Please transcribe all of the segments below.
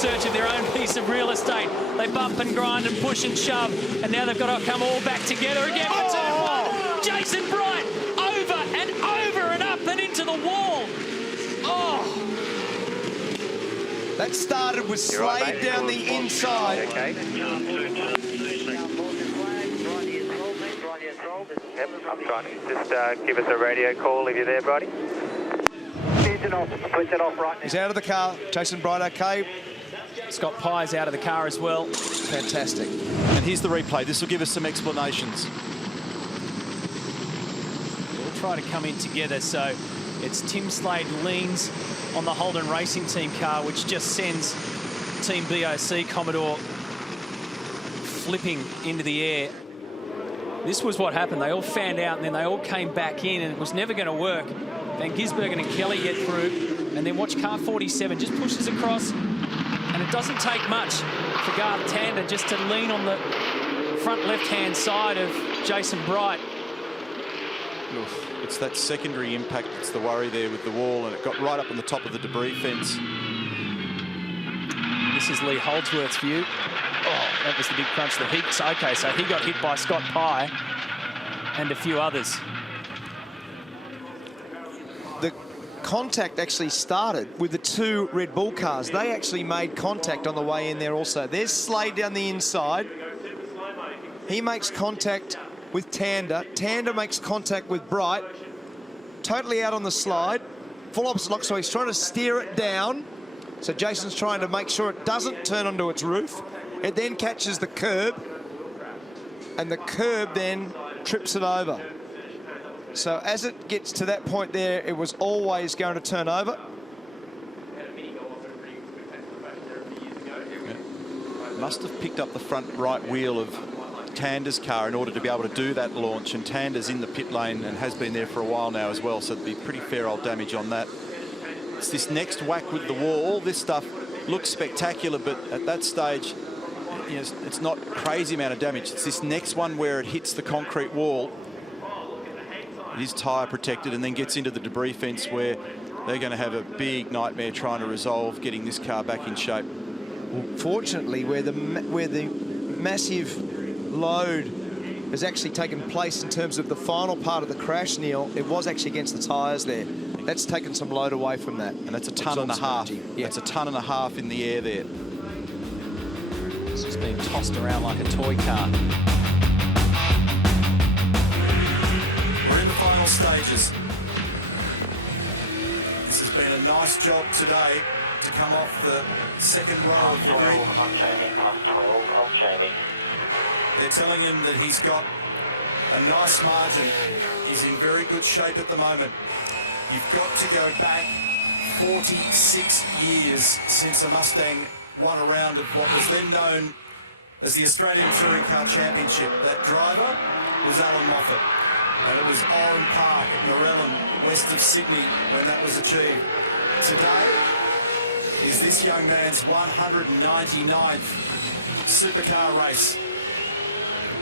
search of their own piece of real estate. They bump and grind and push and shove, and now they've got to come all back together again for turn one. Jason Bright over and up and into the wall. Oh! That started with Slade down the inside. Okay. Yep, I'm trying to just give us a radio call if you're there, Bridie. Switch it off right now. He's out of the car. Jason Bright, okay. Scott Pye's out of the car as well. Fantastic. And here's the replay. This will give us some explanations. We'll try to come in together. So it's Tim Slade leans on the Holden Racing Team car, which just sends Team BOC Commodore flipping into the air. This was what happened. They all fanned out and then they all came back in, and it was never going to work. Van Gisbergen and Kelly get through, and then watch car 47 just pushes across, and it doesn't take much for Garth Tander just to lean on the front left-hand side of Jason Bright. It's that secondary impact that's the worry there with the wall, and it got right up on the top of the debris fence. This is Lee Holdsworth's view. Oh, that was the big crunch that he... Okay, so he got hit by Scott Pye and a few others. The contact actually started with the two Red Bull cars. They actually made contact on the way in there also. There's Slade down the inside. He makes contact with Tander. Tander makes contact with Bright. Totally out on the slide. Full opposite lock, so he's trying to steer it down. So Jason's trying to make sure it doesn't turn onto its roof. It then catches the curb, and the curb then trips it over. So as it gets to that point there, it was always going to turn over. Must have picked up the front right wheel of Tander's car in order to be able to do that launch, and Tander's in the pit lane and has been there for a while now as well, so it'd be pretty fair old damage on that. It's this next whack with the wall. All this stuff looks spectacular, but at that stage, you know, it's not crazy amount of damage. It's this next one where it hits the concrete wall. It is tyre protected and then gets into the debris fence, where they're going to have a big nightmare trying to resolve getting this car back in shape. Well, fortunately, where the massive load has actually taken place in terms of the final part of the crash, Neil, it was actually against the tyres there. That's taken some load away from that. And that's a tonne and a half. Yeah. That's a tonne and a half in the air there. It's just being tossed around like a toy car. We're in the final stages. This has been a nice job today to come off the second row of the grid. They're telling him that he's got a nice margin. He's in very good shape at the moment. You've got to go back 46 years since the Mustang won a round of what was then known as the Australian Touring Car Championship. That driver was Alan Moffat, and it was Oran Park at Narellan, west of Sydney, when that was achieved. Today is this young man's 199th supercar race.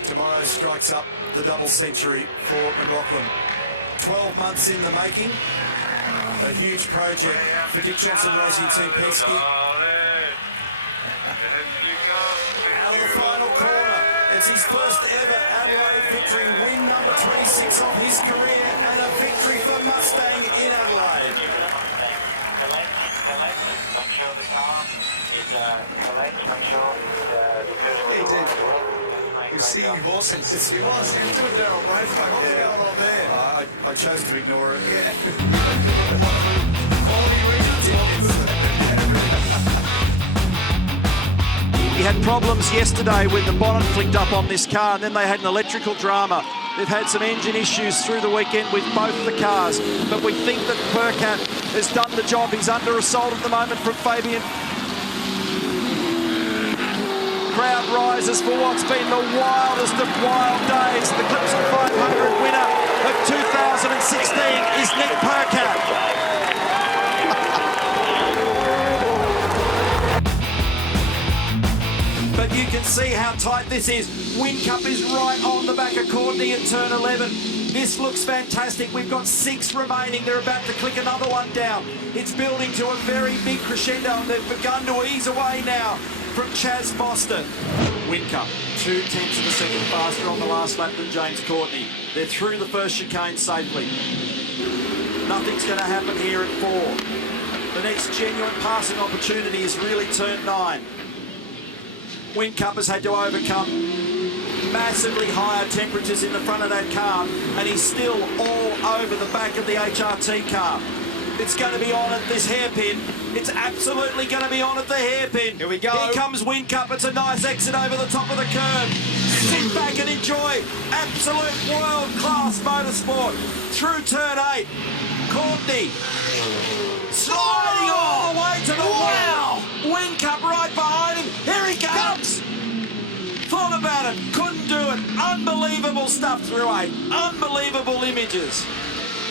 Tomorrow strikes up the double century for McLaughlin. 12 months in the making. A huge project for Dick Johnson Racing Team Penske. Out of the final corner. It's his first ever Adelaide victory, win number 26 of his career, and a victory for Mustang in Adelaide. Make sure the car is make sure the You're seeing horses. He was doing Darryl Braithwaite. What's going on there? I chose to ignore it. He had problems yesterday when the bonnet flicked up on this car, and then they had an electrical drama. They've had some engine issues through the weekend with both the cars, but we think that Percat has done the job. He's under assault at the moment from Fabian. Crowd rises for what's been the wildest of wild days. The Clipsal 500 winner of 2016 is Nick Percat. But you can see how tight this is. Whincup is right on the back of Courtney at turn 11. This looks fantastic. We've got 6 remaining. They're about to click another one down. It's building to a very big crescendo, and they've begun to ease away now from Chaz Boston. Whincup, 0.2 of a second faster on the last lap than James Courtney. They're through the first chicane safely. Nothing's going to happen here at 4. The next genuine passing opportunity is really turn 9. Whincup has had to overcome massively higher temperatures in the front of that car, and he's still all over the back of the HRT car. It's going to be on at this hairpin. It's absolutely going to be on at the hairpin. Here we go. Here comes Whincup. It's a nice exit over the top of the curb. Sit back and enjoy absolute world-class motorsport through turn 8. Courtney sliding all the way to the wall. Whincup right behind him. Here he comes. Thought about it, couldn't do it. Unbelievable stuff through 8. Unbelievable images.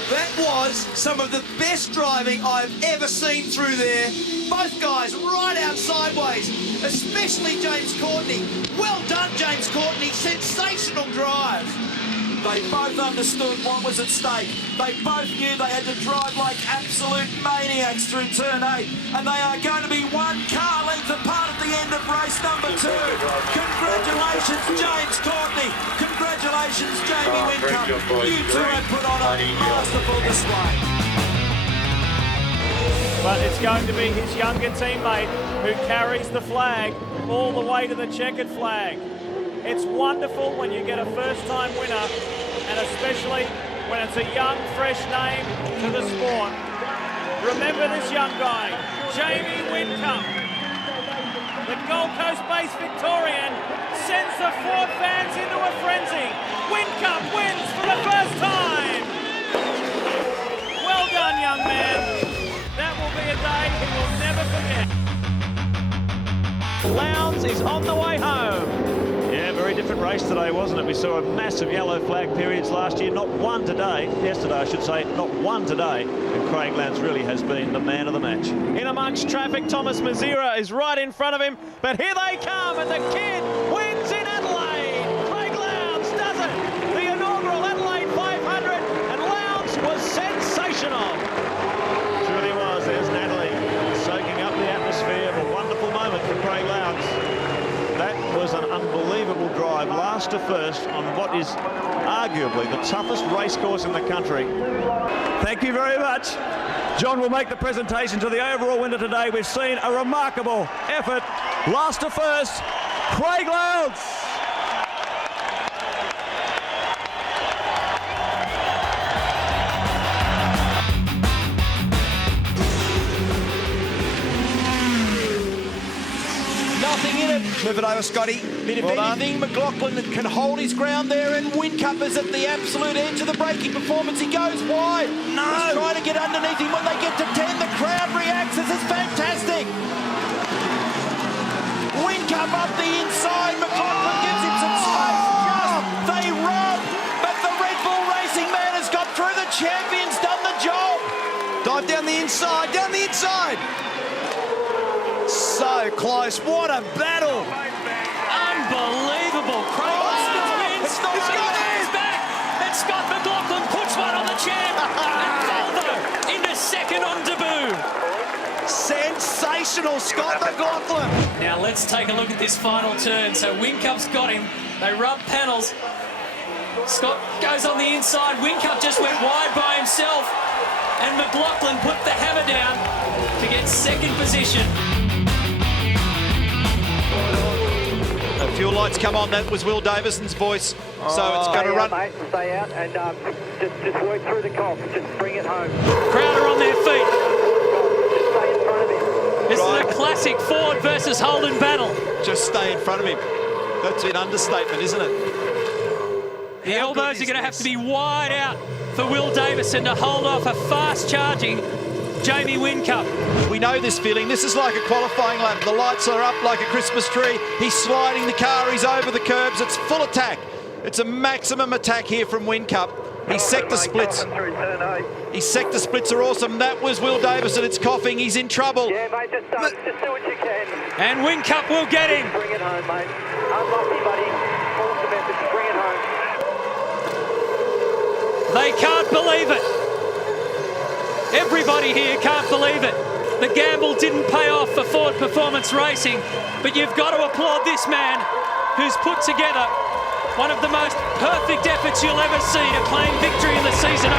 That was some of the best driving I've ever seen through there. Both guys right out sideways, especially James Courtney. Well done, James Courtney. Sensational drive. They both understood what was at stake. They both knew they had to drive like absolute maniacs through turn 8. And they are going to be 1 car length apart at the end of race number 2. Congratulations, James Courtney. Congratulations, Jamie Whincup. You two have put on a masterful display. But it's going to be his younger teammate who carries the flag all the way to the checkered flag. It's wonderful when you get a first-time winner, and especially when it's a young, fresh name to the sport. Remember this young guy, Jamie Whincup. The Gold Coast-based Victorian sends the Ford fans into a frenzy. Whincup wins for the first time. Well done, young man. That will be a day he will never forget. Lowndes is on the way home. Yeah, very different race today, wasn't it? We saw a massive yellow flag periods last year, not one today. Yesterday, I should say, not one today. And Craig Lowndes really has been the man of the match. In amongst traffic, Thomas Mazira is right in front of him, but here they come, and the kid wins in Adelaide. Craig Lowndes does it. The inaugural Adelaide 500, and Lowndes was sensational. Truly was. There's Natalie soaking up the atmosphere. A wonderful moment for Craig Lowndes. That was an unbelievable drive, last to first, on what is arguably the toughest race course in the country. Thank you very much. John will make the presentation to the overall winner today. We've seen a remarkable effort. Last to first, Craig Lowndes. Nothing in it. Move it over, Scotty. Bit of anything, McLaughlin can hold his ground there, and Whincup is at the absolute edge of the braking performance. He goes wide. No. He's trying to get underneath him. When they get to 10, the crowd reacts. This is fantastic. Whincup up the inside. McLaughlin gives him some space. They run, but the Red Bull Racing man has got through. The champion's done the job. Dive down the inside, down the inside. So close. What a battle. Unbelievable. Craig Lowndes wins. He's back. And Scott McLaughlin puts one on the champ. And Volvo into second on debut. Sensational, Scott McLaughlin. Now let's take a look at this final turn. So Whincup's got him. They rub panels. Scott goes on the inside. Whincup just went wide by himself. And McLaughlin put the hammer down to get second position. The fuel lights come on. That was Will Davison's voice. So it's going to run. Mate, stay out and just work through the cop. Just bring it home. Crowd are on their feet. Just stay in front of him. This is a classic Ford versus Holden battle. Just stay in front of him. That's an understatement, isn't it? The elbows are going to have to be wide out for Will Davison to hold off a fast-charging Jamie Whincup. We know this feeling. This is like a qualifying lap. The lights are up like a Christmas tree. He's sliding the car. He's over the curbs. It's full attack. It's a maximum attack here from Whincup. His sector splits. His sector splits are awesome. That was Will Davison. It's coughing. He's in trouble. Yeah, mate, just do what you can. And Whincup will get him. Bring it home, mate. Unlucky, buddy. Awesome effort. Bring it home. They can't believe it. Everybody here can't believe it. The gamble didn't pay off for Ford Performance Racing, but you've got to applaud this man who's put together one of the most perfect efforts you'll ever see to claim victory in the season